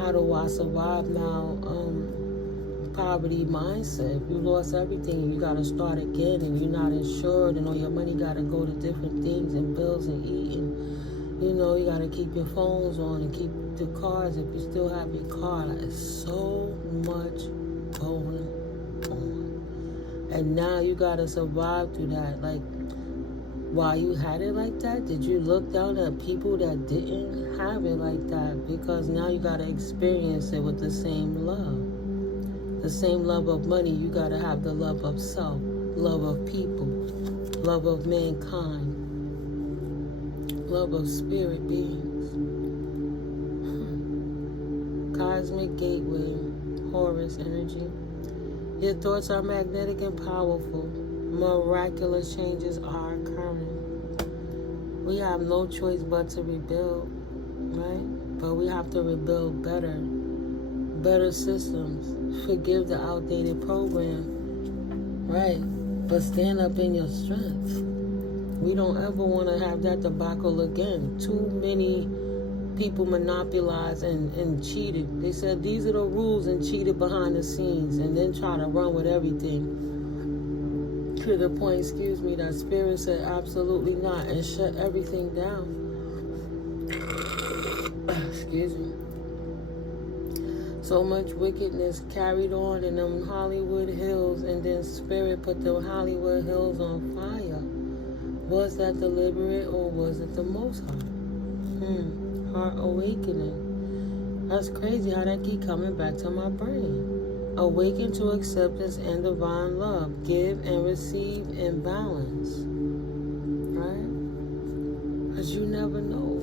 how do I survive now? Poverty mindset. You lost everything. You got to start again, and you're not insured, and all your money got to go to different things and bills and eating. You know, you got to keep your phones on and keep the cars if you still have your car. Like, it's so much going on, and now you got to survive through that. Like, while you had it like that, did you look down at people that didn't have it like that? Because now you got to experience it with the same love. The same love of money, you got to have the love of self, love of people, love of mankind, love of spirit beings. Cosmic gateway, Horus energy. Your thoughts are magnetic and powerful. Miraculous changes are occurring. We have no choice but to rebuild, right? But we have to rebuild better systems. Forgive the outdated program, right? But stand up in your strength. We don't ever want to have that debacle again. Too many people monopolized and cheated. They said these are the rules and cheated behind the scenes and then try to run with everything. To the point, that spirit said absolutely not and shut everything down. Excuse me. So much wickedness carried on in them Hollywood Hills, and then spirit put the Hollywood Hills on fire. Was that deliberate or was it the Most High? Heart awakening. That's crazy how that keep coming back to my brain. Awaken to acceptance and divine love. Give and receive in balance. Right? Because you never know.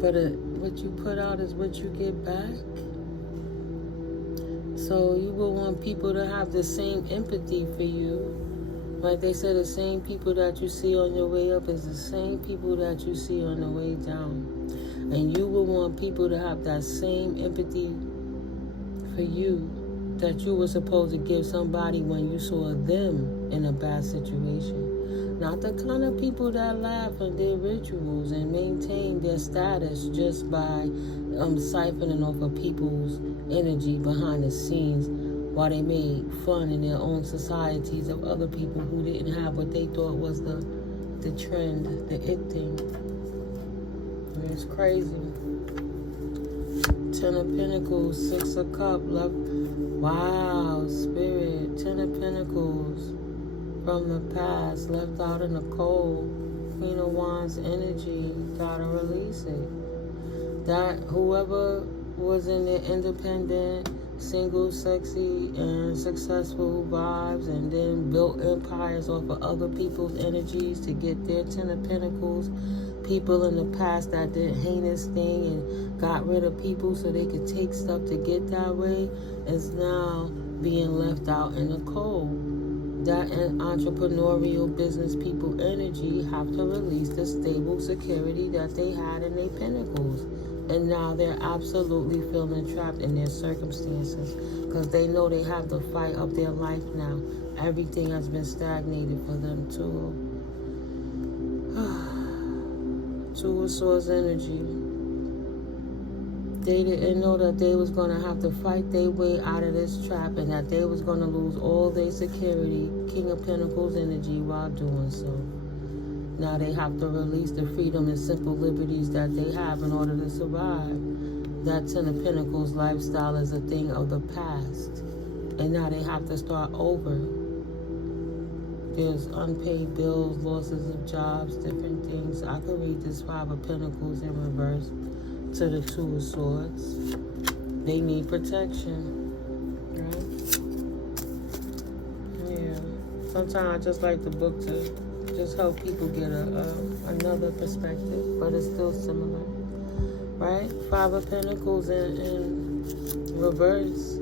But what you put out is what you get back. So you will want people to have the same empathy for you. Like they said, the same people that you see on your way up is the same people that you see on the way down. And you will want people to have that same empathy for you that you were supposed to give somebody when you saw them in a bad situation. Not the kind of people that laugh at their rituals and maintain their status just by siphoning off of people's energy behind the scenes while they made fun in their own societies of other people who didn't have what they thought was the trend, the it thing. I mean, it's crazy. 10 of Pentacles, 6 of Cups, love. Wow, Spirit, 10 of Pentacles from the past, left out in the cold. Queen of Wands energy, gotta release it. That whoever was in their independent, single, sexy, and successful vibes, and then built empires off of other people's energies to get their 10 of Pentacles. People in the past that did heinous thing and got rid of people so they could take stuff to get that way is now being left out in the cold. That entrepreneurial business people energy have to release the stable security that they had in their pentacles. And now they're absolutely feeling trapped in their circumstances because they know they have the fight of their life now. Everything has been stagnated for them too. Two of Swords energy. They didn't know that they was going to have to fight their way out of this trap and that they was going to lose all their security, King of Pentacles energy, while doing so. Now they have to release the freedom and simple liberties that they have in order to survive. That 10 of Pentacles lifestyle is a thing of the past. And now they have to start over. There's unpaid bills, losses of jobs, different things. I could read this 5 of Pentacles in reverse to the 2 of Swords. They need protection, right? Yeah. Sometimes I just like the book to just help people get another perspective, but it's still similar, right? 5 of Pentacles in reverse.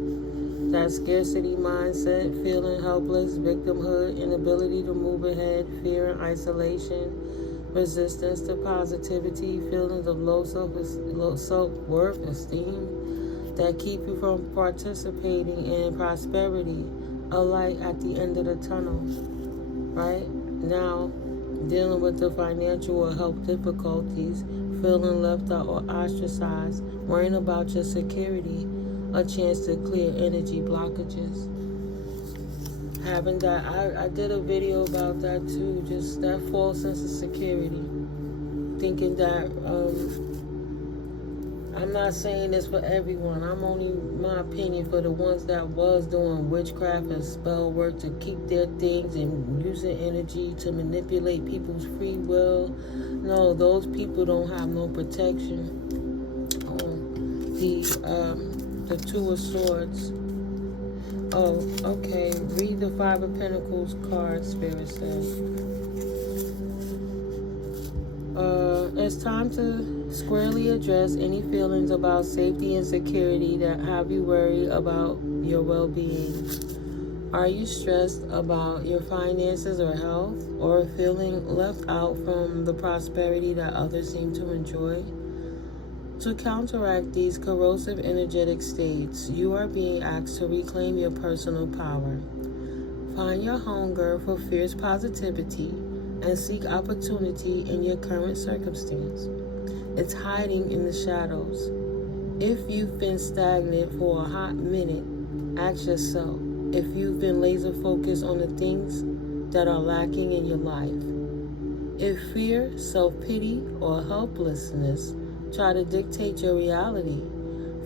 That scarcity mindset, feeling helpless, victimhood, inability to move ahead, fear and isolation, resistance to positivity, feelings of low self-worth, esteem, that keep you from participating in prosperity, a light at the end of the tunnel, right? Now, dealing with the financial or health difficulties, feeling left out or ostracized, worrying about your security, a chance to clear energy blockages. Having that, I did a video about that too, just that false sense of security. Thinking that, I'm not saying this for everyone. I'm only, my opinion, for the ones that was doing witchcraft and spell work to keep their things and using energy to manipulate people's free will. No, those people don't have no protection. The Two of Swords. Oh, okay. Read the Five of Pentacles card, Spirit says. It's time to squarely address any feelings about safety and security that have you worried about your well-being. Are you stressed about your finances or health, or feeling left out from the prosperity that others seem to enjoy? To counteract these corrosive energetic states, you are being asked to reclaim your personal power. Find your hunger for fierce positivity and seek opportunity in your current circumstance. It's hiding in the shadows. If you've been stagnant for a hot minute, ask yourself if you've been laser focused on the things that are lacking in your life. If fear, self-pity, or helplessness try to dictate your reality,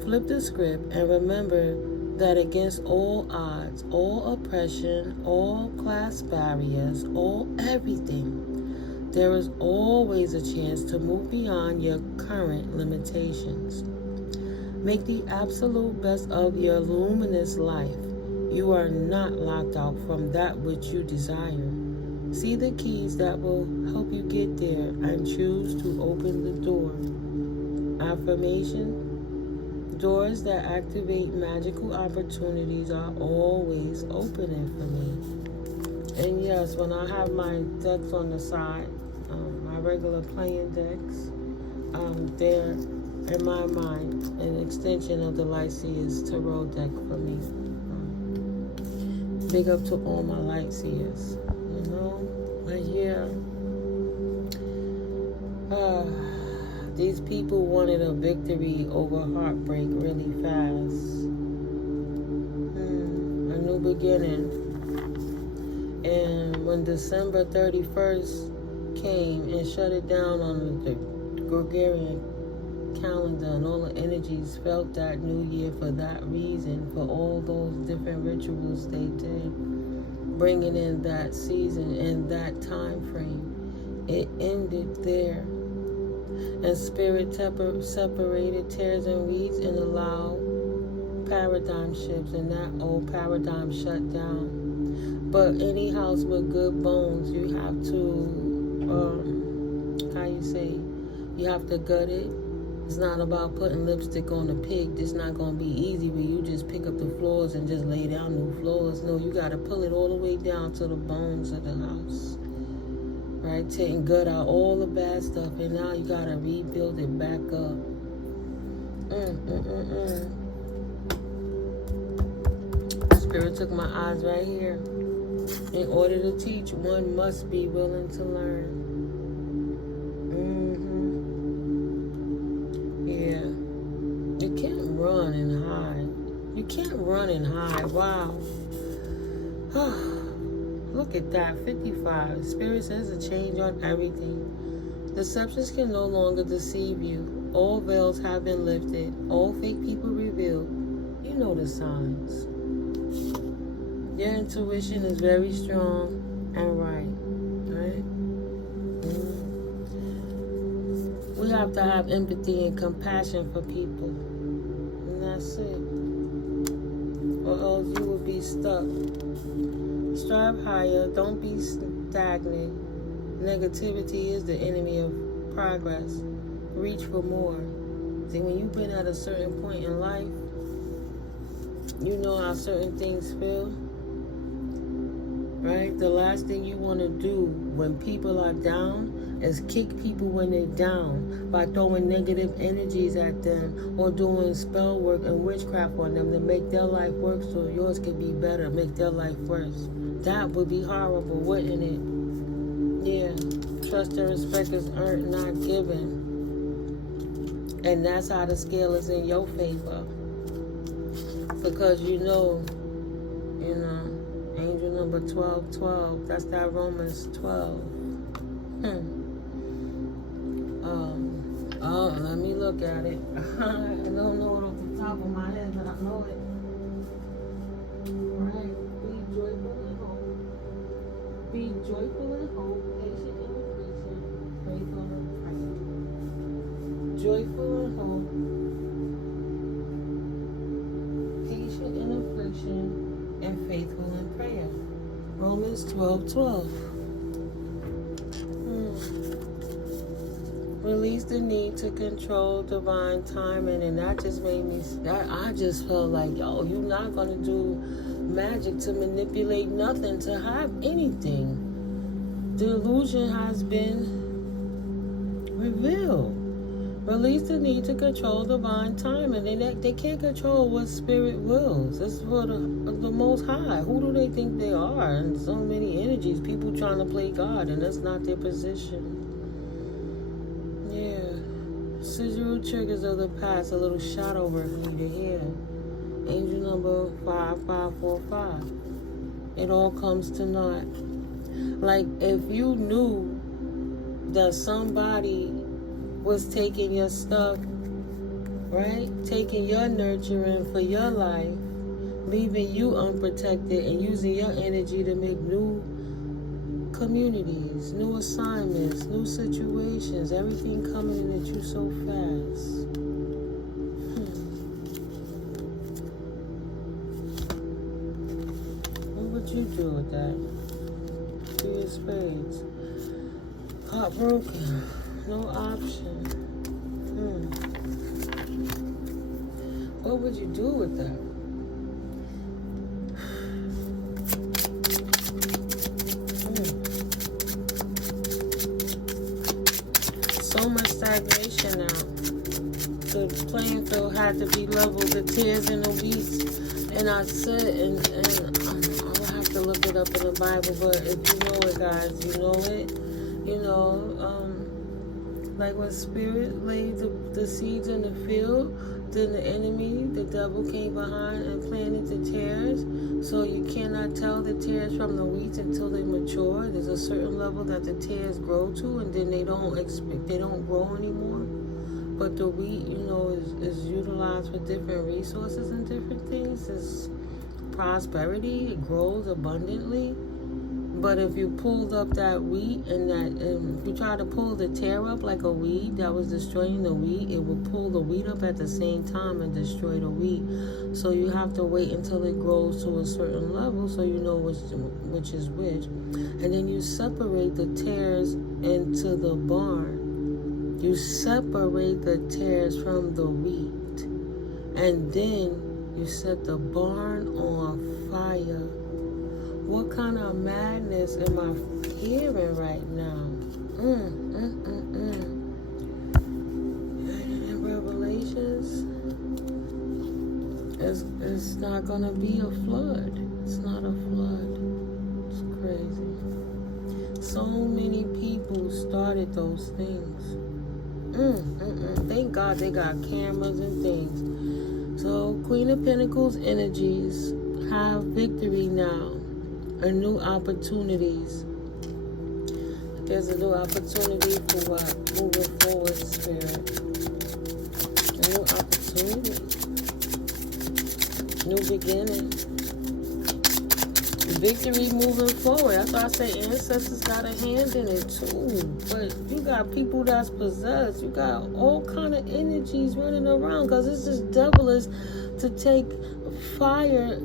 flip the script and remember that against all odds, all oppression, all class barriers, all everything, there is always a chance to move beyond your current limitations. Make the absolute best of your luminous life. You are not locked out from that which you desire. See the keys that will help you get there and choose to open the door. Affirmation: doors that activate magical opportunities are always opening for me. And yes, when I have my decks on the side, my regular playing decks, they're, in my mind, an extension of the Lightseers Tarot deck for me. Big up to all my Lightseers, you know? But yeah, these people wanted a victory over heartbreak really fast. A new beginning. And when December 31st came and shut it down on the Gregorian calendar, and all the energies felt that new year for that reason, for all those different rituals they did, bringing in that season and that time frame, it ended there. And spirit separated tares and weeds and allowed paradigm shifts, and that old paradigm shut down. But any house with good bones, you have to, you have to gut it. It's not about putting lipstick on a pig. It's not going to be easy where you just pick up the floors and just lay down new floors. No, you got to pull it all the way down to the bones of the house. Right, taking gut out all the bad stuff, and now you gotta rebuild it back up. Spirit took my eyes right here. In order to teach, one must be willing to learn. Yeah. You can't run and hide. You can't run and hide. Wow. Look at that, 55. Spirit says a change on everything. Deceptions can no longer deceive you. All veils have been lifted. All fake people revealed. You know the signs. Your intuition is very strong and right? We have to have empathy and compassion for people. And that's it. Or else you will be stuck. Strive higher. Don't be stagnant. Negativity is the enemy of progress. Reach for more. See, when you've been at a certain point in life, you know how certain things feel. Right? The last thing you want to do when people are down is kick people when they're down by throwing negative energies at them or doing spell work and witchcraft on them to make their life work so yours can be better, make their life worse. That would be horrible, wouldn't it? Yeah. Trust and respect is earned, not given. And that's how the scale is in your favor. Because you know, angel number 1212, that's that Romans 12. Oh, let me look at it. I don't know it off the top of my head, but I know it. Right? Be joyful in hope. Be joyful in hope, patient in affliction, faithful in prayer. Joyful in hope, patient in affliction, and faithful in prayer. Romans 12:12. Release the need to control divine timing, and that just made me. I just felt like, yo, you're not gonna do magic to manipulate nothing to have anything. The illusion has been revealed. Release the need to control divine timing. They can't control what spirit wills. It's for the Most High. Who do they think they are? And so many energies, people trying to play God, and that's not their position. Yeah. Sigil triggers of the past, a little shadow work for you to hear. Angel number 5545. It all comes to naught. Like, if you knew that somebody was taking your stuff, right? Taking your nurturing for your life, leaving you unprotected, and using your energy to make new communities, new assignments, new situations, everything coming in at you so fast. What would you do with that? Three of Spades. Heartbroken. No option. What would you do with that? So much stagnation now. The playing field had to be leveled, the tears and the weeds. And I said, and I will have to look it up in the Bible, but if you know it, guys, you know it. You know, like when spirit laid the seeds in the field, then the enemy, the devil, came behind and planted the tares. So you cannot tell the tares from the wheat until they mature. There's a certain level that the tares grow to, and then they don't grow anymore. But the wheat, you know, is utilized for different resources and different things. It's prosperity. It grows abundantly. But if you pulled up that wheat and if you try to pull the tear up like a weed that was destroying the wheat, it will pull the wheat up at the same time and destroy the wheat. So you have to wait until it grows to a certain level so you know which is which. And then you separate the tares into the barn. You separate the tares from the wheat. And then you set the barn on fire. What kind of madness am I hearing right now? In Revelations, it's not going to be a flood. It's not a flood. It's crazy. So many people started those things. Thank God they got cameras and things. So Queen of Pentacles energies have victory now. And new opportunities. There's a new opportunity for what? Moving forward, Spirit. A new opportunity. New beginning. Victory moving forward. That's why I say ancestors got a hand in it too. But you got people that's possessed. You got all kind of energies running around because it's just devilish to take fire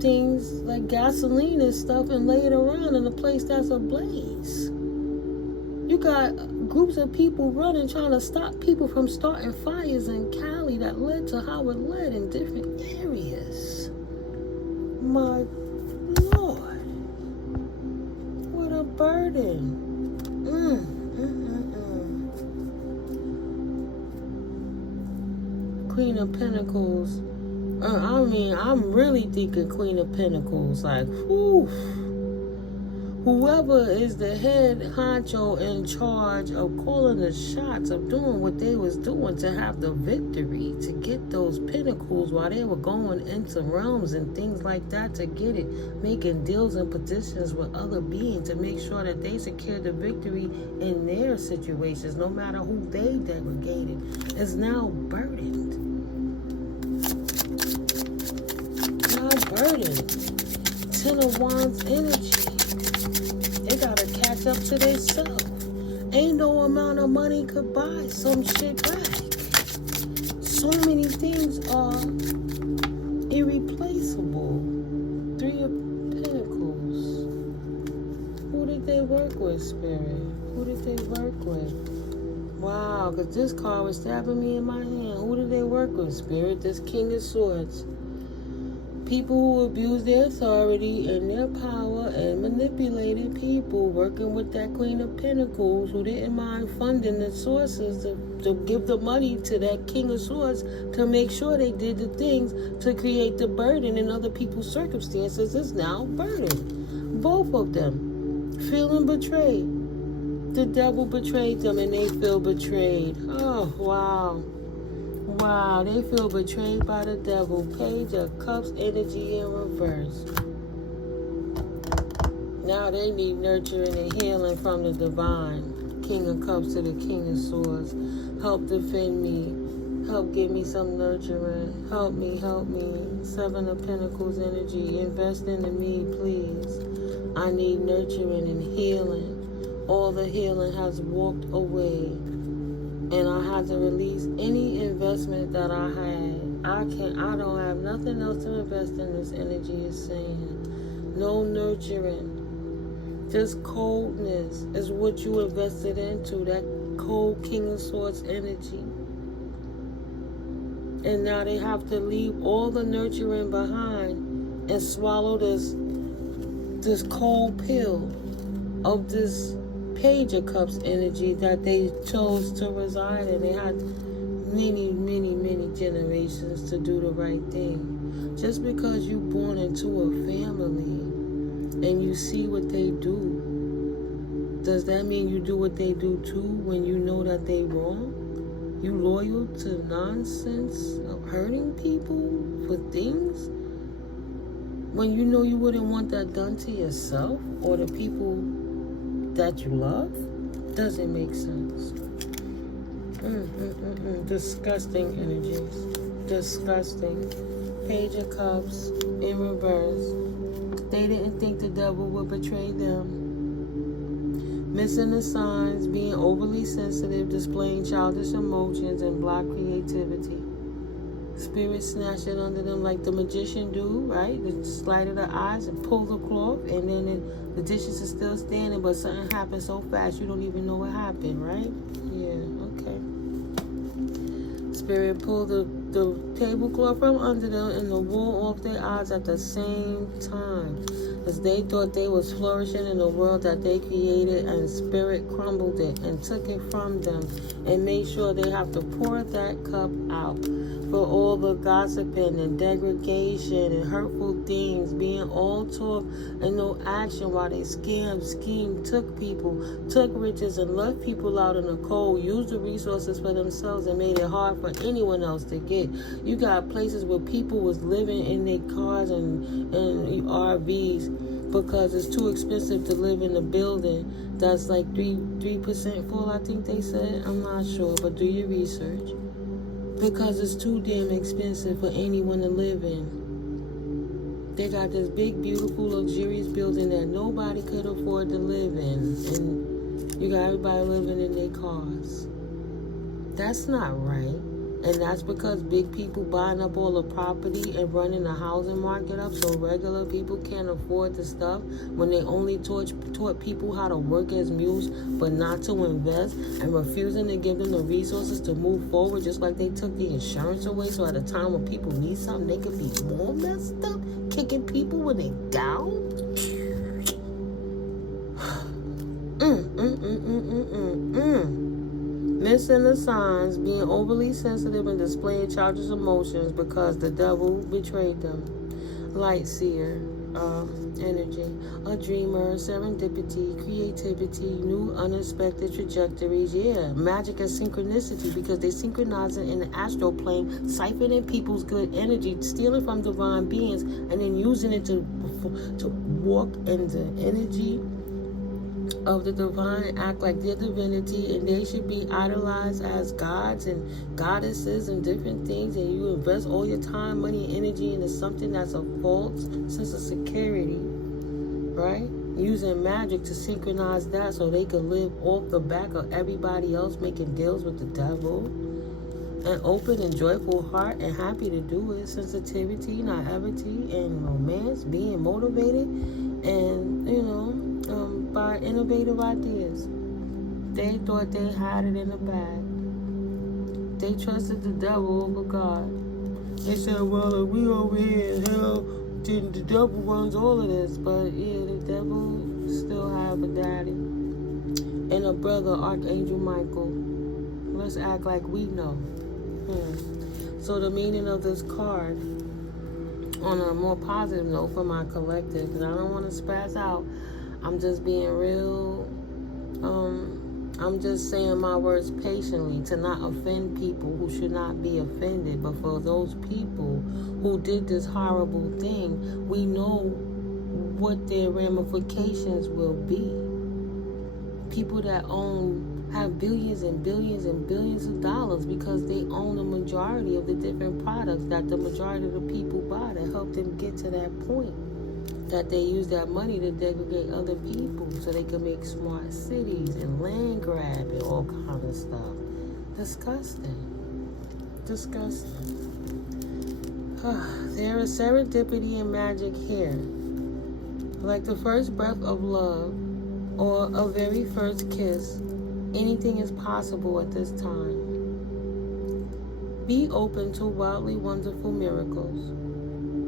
things like gasoline and stuff and lay it around in a place that's ablaze. You got groups of people running trying to stop people from starting fires in Cali that led to how it led in different areas. My Lord, what a burden. Queen of Pentacles. I'm really thinking Queen of Pentacles, like, whew. whoever is the head honcho in charge of calling the shots of doing what they was doing to have the victory, to get those pinnacles while they were going into realms and things like that to get it, making deals and petitions with other beings to make sure that they secured the victory in their situations, no matter who they delegated, is now burdened. Now burdened. Ten of Wands energy. They gotta catch up to themselves. Ain't no amount of money could buy some shit back. So many things are irreplaceable. Three of Pentacles. Who did they work with, Spirit? Who did they work with? Wow, because this card was stabbing me in my hand. Who did they work with, Spirit? This King of Swords. People who abuse their authority and their power and manipulated people, working with that Queen of Pentacles who didn't mind funding the sources to give the money to that King of Swords to make sure they did the things to create the burden in other people's circumstances is now burdened. Both of them feeling betrayed. The devil betrayed them and they feel betrayed. Oh, wow. Wow, they feel betrayed by the devil. Page of Cups energy in reverse. Now they need nurturing and healing from the divine. King of Cups to the King of Swords. Help defend me. Help give me some nurturing. Help me, help me. Seven of Pentacles energy. Invest into me, please. I need nurturing and healing. All the healing has walked away. And I had to release any investment that I had. I don't have nothing else to invest in, this energy is saying. No nurturing. Just coldness is what you invested into. That cold King of Swords energy. And now they have to leave all the nurturing behind and swallow this cold pill of this Page of Cups energy that they chose to reside in. They had many, many, many generations to do the right thing. Just because you're born into a family and you see what they do, does that mean you do what they do too when you know that they wrong? You loyal to nonsense of hurting people for things when you know you wouldn't want that done to yourself or the people that you love? Doesn't make sense. Disgusting energies. Disgusting. Page of Cups in reverse. They didn't think the devil would betray them. Missing the signs, being overly sensitive, displaying childish emotions, and block creativity. Spirit snatching under them like the magician do, right? The slight of the eyes and pull the cloth, and then the dishes are still standing, but something happened so fast you don't even know what happened, right? Yeah, okay. Spirit pulled the tablecloth from under them and the wool off their eyes at the same time, as they thought they was flourishing in the world that they created, and Spirit crumbled it and took it from them and made sure they have to pour that cup out. For all the gossiping and degradation and hurtful things, being all talk and no action while they scammed, schemed, took people, took riches and left people out in the cold, used the resources for themselves and made it hard for anyone else to get. You got places where people was living in their cars and RVs because it's too expensive to live in a building that's like 3% full, I think they said. I'm not sure, but do your research. Because it's too damn expensive for anyone to live in. They got this big, beautiful, luxurious building that nobody could afford to live in. And you got everybody living in their cars. That's not right. And that's because big people buying up all the property and running the housing market up so regular people can't afford the stuff when they only taught people how to work as mules but not to invest, and refusing to give them the resources to move forward, just like they took the insurance away so at a time when people need something they could be more messed up, kicking people when they down. Missing the signs, being overly sensitive and displaying childish emotions because the devil betrayed them. Light seer. energy. A dreamer, serendipity, creativity, new unexpected trajectories. Yeah, magic and synchronicity, because they synchronizing in the astral plane, siphoning people's good energy, stealing from divine beings, and then using it to walk in the energy of the divine, act like their divinity, and they should be idolized as gods and goddesses and different things, and you invest all your time, money, and energy into something that's a false sense of security, right? Using magic to synchronize that so they can live off the back of everybody else, making deals with the devil. An open and joyful heart and happy to do it. Sensitivity, naivety, and romance, being motivated, and by innovative ideas. They thought they had it in the bag. They trusted the devil over God. They said, well, if we over here in hell, then the devil runs all of this. But yeah, the devil still have a daddy and a brother, Archangel Michael. Let's act like we know. So the meaning of this card, on a more positive note for my collective, and I don't want to spaz out, I'm just being real, I'm just saying my words patiently to not offend people who should not be offended. But for those people who did this horrible thing, we know what their ramifications will be. People that have billions and billions and billions of dollars because they own a majority of the different products that the majority of the people buy to help them get to that point. That they use that money to degrade other people so they can make smart cities and land grab and all kind of stuff. Disgusting. There is serendipity and magic here. Like the first breath of love or a very first kiss, anything is possible at this time. Be open to wildly wonderful miracles.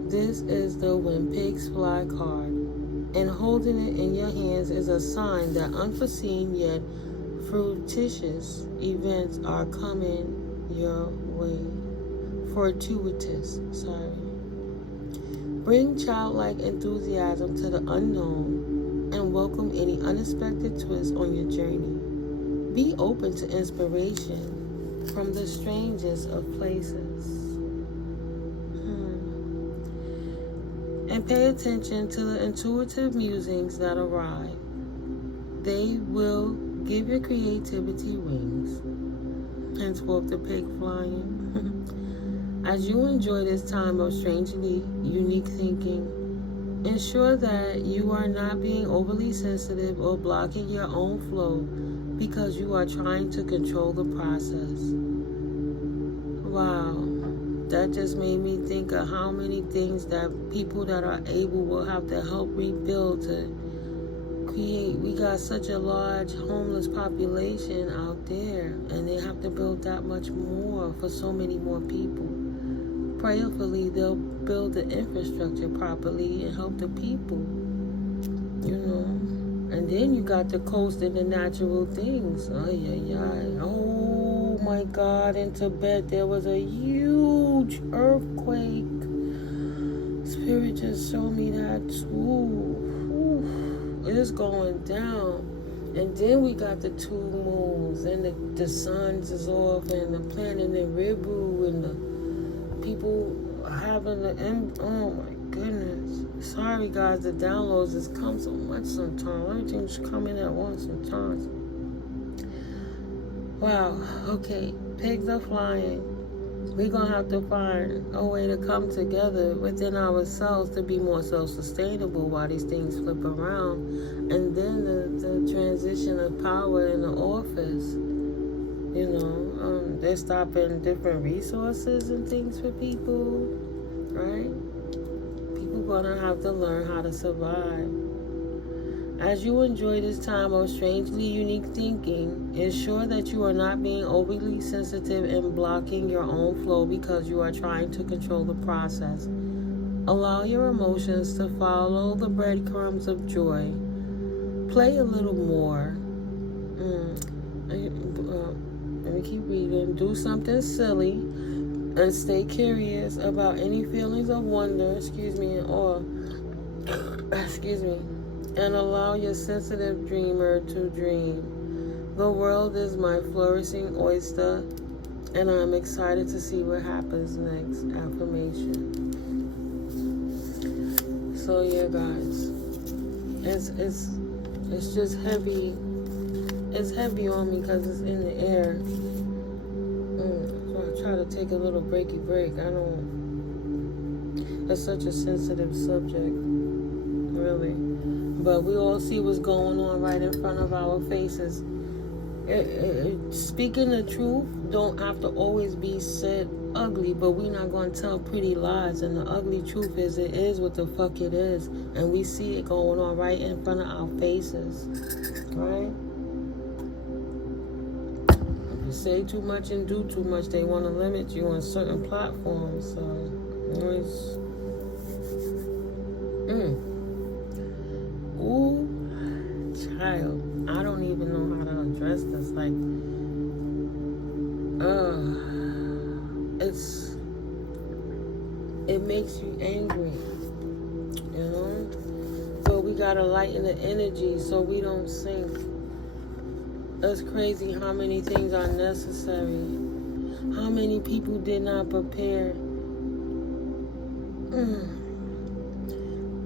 This is the When Pigs Fly card, and holding it in your hands is a sign that unforeseen yet fructitious events are coming your way. Fortuitous. Bring childlike enthusiasm to the unknown and welcome any unexpected twist on your journey. Be open to inspiration from the strangest of places. And pay attention to the intuitive musings that arrive. They will give your creativity wings. Henceforth the pig flying. As you enjoy this time of strangely unique thinking, ensure that you are not being overly sensitive or blocking your own flow because you are trying to control the process. Wow. That just made me think of how many things that people that are able will have to help rebuild to create. We got such a large homeless population out there, and they have to build that much more for so many more people. Prayerfully, they'll build the infrastructure properly and help the people, And then you got the coast and the natural things. Oh my God, in Tibet there was a huge earthquake. Spirit just showed me that too. It's going down. And then we got the 2 moons, and the suns is off, and the planet in Ribu, and the people having oh my goodness. Sorry guys, the downloads just come so much sometimes. Everything's coming at once sometimes. Wow, okay, pigs are flying. We're going to have to find a way to come together within ourselves to be more self-sustainable while these things flip around. And then the transition of power in the office, they're stopping different resources and things for people, right? People going to have to learn how to survive. As you enjoy this time of strangely unique thinking, ensure that you are not being overly sensitive and blocking your own flow because you are trying to control the process. Allow your emotions to follow the breadcrumbs of joy. Play a little more. Let me keep reading. Do something silly and stay curious about any feelings of wonder, and awe. excuse me, and allow your sensitive dreamer to dream. The world is my flourishing oyster, and I'm excited to see what happens next. Affirmation. So yeah, guys, it's just heavy. It's heavy on me because it's in the air. So I try to take a little breaky break. It's such a sensitive subject, really. But we all see what's going on right in front of our faces. Speaking the truth don't have to always be said ugly, but we're not going to tell pretty lies. And the ugly truth is, it is what the fuck it is. And we see it going on right in front of our faces. Right? If you say too much and do too much, they want to limit you on certain platforms. So, it's... Ooh, child. I don't even know how to address this. Like, it makes you angry, you know? But we gotta lighten the energy so we don't sink. It's crazy how many things are necessary. How many people did not prepare.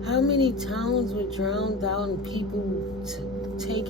How many towns were drowned out and people taken